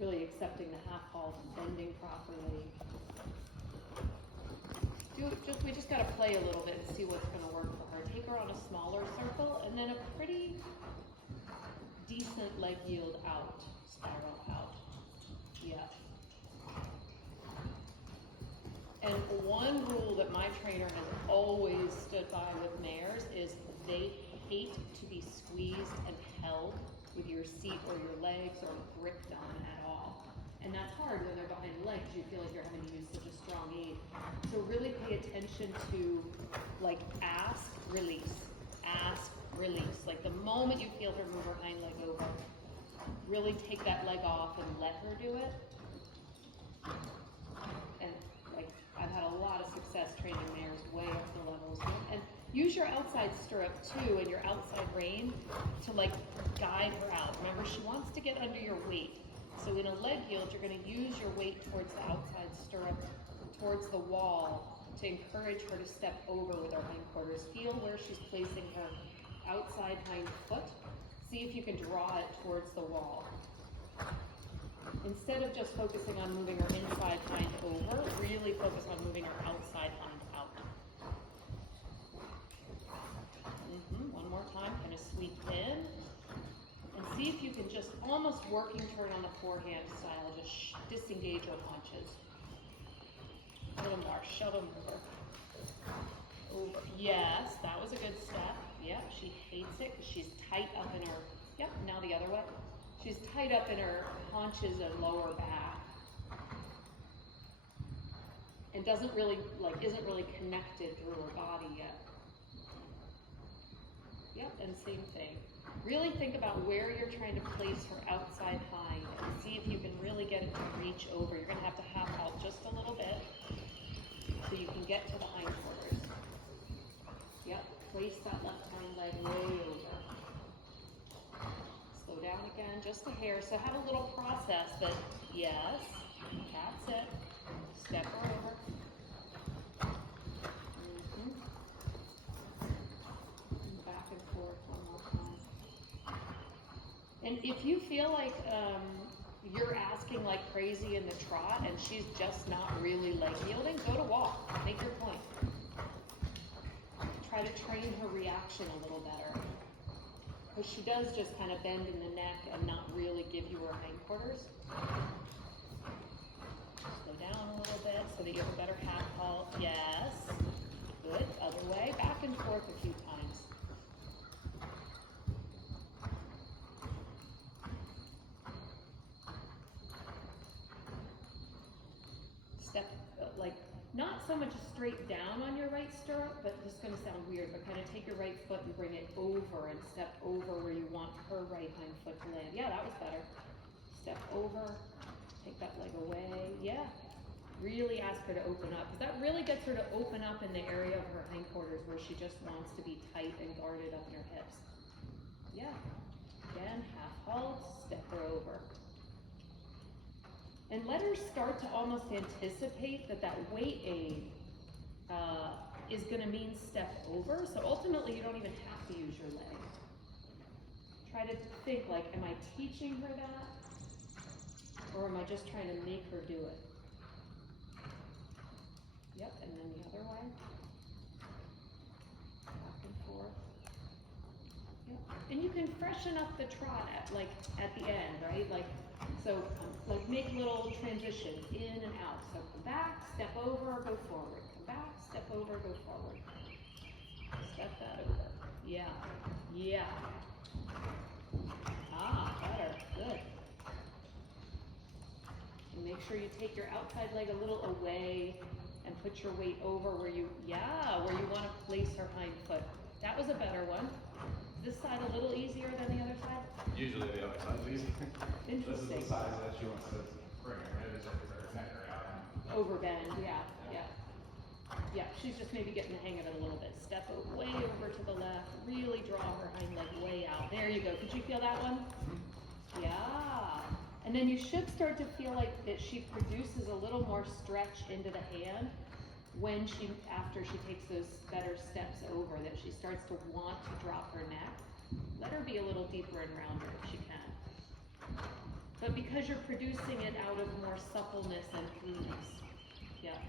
Really accepting the half halt, bending properly. We just gotta play a little bit and see what's gonna work for her. Take her on a smaller circle and then a pretty decent leg yield out, spiral out. Yeah. And one rule that my trainer has always stood by with mares is they hate to be squeezed and held with your seat or your legs or gripped on at all. And that's hard when they're behind the legs. You feel like you're having to use such a strong aid. So really pay attention to, like, ask, release. Ask, release. Like the moment you feel her move her hind leg over, really take that leg off and let her do it. And like, I've had a lot of success training mares way up the levels. And use your outside stirrup too and your outside rein to like guide her out. Remember, she wants to get under your weight. So in a leg yield, you're going to use your weight towards the outside stirrup, towards the wall, to encourage her to step over with her hindquarters. Feel where she's placing her outside hind foot. See if you can draw it towards the wall. Instead of just focusing on moving her inside hind over, really focus on moving her outside hind out. One more time, kind of sweep in. And see if you can just almost working turn on the forehand style, just disengage her haunches. A little more, shove them over. Over. Yes, that was a good step. Yeah, she hates it because she's tight up in her, yep, now the other way. She's tight up in her haunches and lower back. And doesn't really, like, isn't really connected through her body yet. Yep, and same thing. Really think about where you're trying to place her outside hind and see if you can really get it to reach over. You're going to have to half halt just a little bit so you can get to the hindquarters. Yep, place that left hind leg way over. Slow down again, just a hair. So have a little process that, yes, that's it. Step her over. Back and forth one more time. And if you feel like you're asking like crazy in the trot and she's just not really leg yielding, go to walk. Make your point. Try to train her reaction a little better. Because she does just kind of bend in the neck and not really give you her hindquarters. Slow down a little bit so that you have a better half halt. Yes. Good. Other way. Back and forth a few times. Step, like, not so much straight down on your right stirrup, but this is going to sound weird, but kind of take your right foot and bring it over and step over where you want her right hind foot to land. Yeah, that was better. Step over, take that leg away. Yeah, really ask her to open up, because that really gets her to open up in the area of her hindquarters where she just wants to be tight and guarded up in her hips. Yeah, again, half halt, step her over. And let her start to almost anticipate that that weight aid is going to mean step over. So ultimately, you don't even have to use your leg. Try to think like, am I teaching her that? Or am I just trying to make her do it? Yep, and then the other way. Back and forth. Yep. And you can freshen up the trot at the end, right? So make little transitions in and out. So come back, step over, go forward. Come back, step over, go forward. Step that over. Yeah. Yeah. Ah, better. Good. And make sure you take your outside leg a little away and put your weight over where you want to place her hind foot. That was a better one. This side a little easier than the other side? Usually the other side's easier. Interesting. This is the size that she wants to bring her head, is her neck her out. Overbend, yeah. Yeah, she's just maybe getting the hang of it a little bit. Step way over to the left, really draw her hind leg way out. There you go. Could you feel that one? Mm-hmm. Yeah. And then you should start to feel like that she produces a little more stretch into the hand after she takes those better steps over, that she starts to want to drop her neck. Let her be a little deeper and rounder if she can. But because you're producing it out of more suppleness and ease. Yep.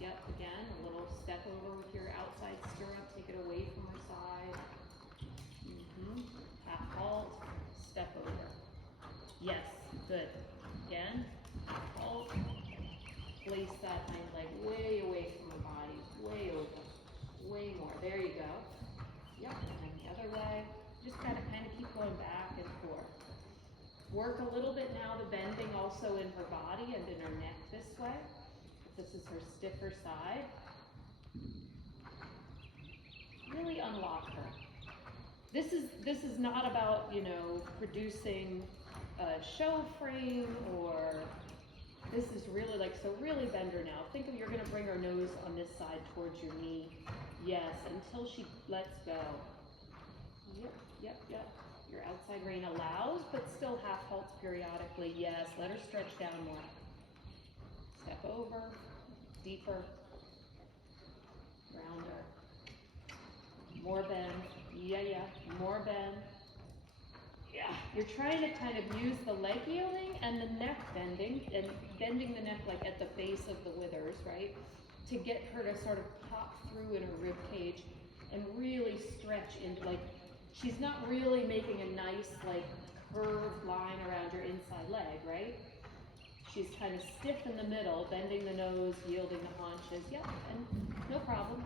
Yep, again, a little step over with your outside stirrup, take it away from her side. Half halt, step over. Yes, good. Again, half halt. Place that hind leg way away from the body, way over, way more. There you go. Yep, and then the other way. Just kind of keep going back and forth. Work a little bit now the bending also in her body and in her neck this way. This is her stiffer side. Really unlock her. This is not about, you know, producing a show frame, or this is really like, so really bend her now. Think of, you're gonna bring her nose on this side towards your knee. Yes, until she lets go. Yep. Your outside rein allows, but still half halts periodically. Yes, let her stretch down more. Step over, deeper, rounder. More bend, yeah, more bend. Yeah, you're trying to kind of use the leg yielding and the neck bending, and bending the neck like at the base of the withers, right? To get her to sort of pop through in her rib cage and really stretch into, like, she's not really making a nice like curved line around your inside leg, right? She's kind of stiff in the middle, bending the nose, yielding the haunches. Yep, and no problem.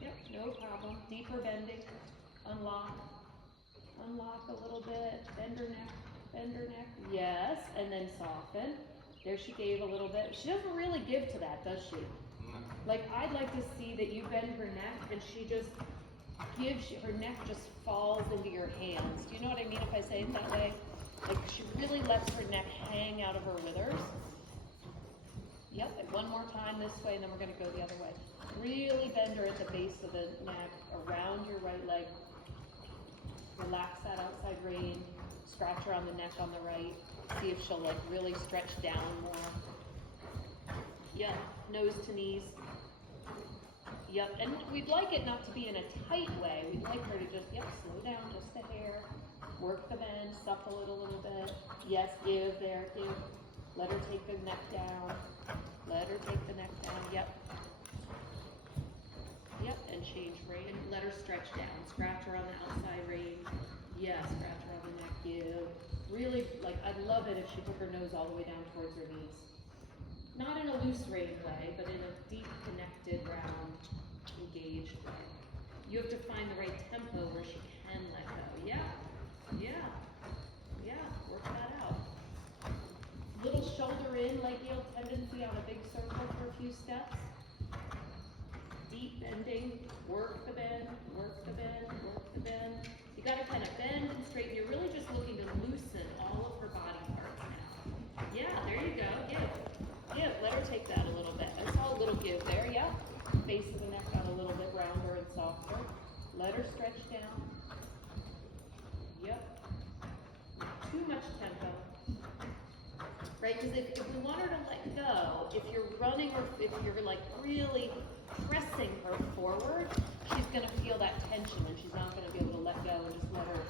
Yep, no problem. Deeper bending, unlock a little bit, bend her neck, yes, and then soften. There, she gave a little bit. She doesn't really give to that, does she? Like, I'd like to see that you bend her neck and she just gives, her neck just falls into your hands. Do you know what I mean if I say it that way? Like, she really lets her neck hang out of her withers. Yep, and one more time this way, and then we're gonna go the other way. Really bend her at the base of the neck, around your right leg. Relax that outside rein. Scratch her on the neck on the right. See if she'll like really stretch down more. Yep, nose to knees. Yep, and we'd like it not to be in a tight way. We'd like her to just, yep, slow down just a hair. Work the bend, supple it a little bit. Yes, give there, give. Let her take the neck down. Let her take the neck down, yep. Yep, and change rein. Let her stretch down. Scratch her on the outside rein. Yes, scratch her on the neck, give. Really, like, I'd love it if she took her nose all the way down towards her knees. Not in a loose rein way, but in a deep, connected, round, engaged way. You have to find the right tempo where she can let go. Yeah, work that out. Little shoulder in, leg yield tendency on a big circle for a few steps. Deep bending, work the bend, work the bend, work the bend. You gotta kind of bend and straighten. You're really just looking to loosen all of her body parts now. Yeah, there you go, give. Let her take that a little bit. I saw a little give there, yeah. Base of the neck got a little bit rounder and softer. Let her stretch down. Yep. Too much tempo. Right, because if we want her to let go, if you're running or if you're like really pressing her forward, she's going to feel that tension and she's not going to be able to let go and just let her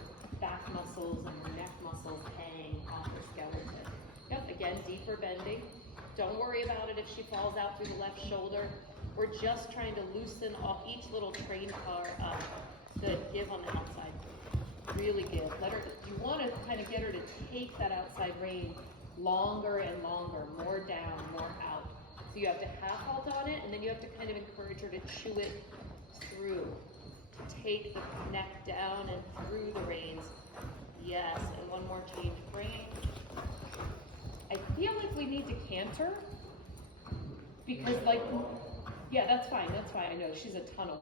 back muscles and her neck muscles hang off her skeleton. Yep, again, deeper bending. Don't worry about it if she falls out through the left shoulder. We're just trying to loosen off each little train car up. Good, give on the outside. Really give. Let her, you want to kind of get her to take that outside rein longer and longer, more down, more out. So you have to half halt on it, and then you have to kind of encourage her to chew it through. Take the neck down and through the reins. Yes, and one more change. Bring it. I feel like we need to canter, because like, yeah, that's fine, I know, she's a tunnel.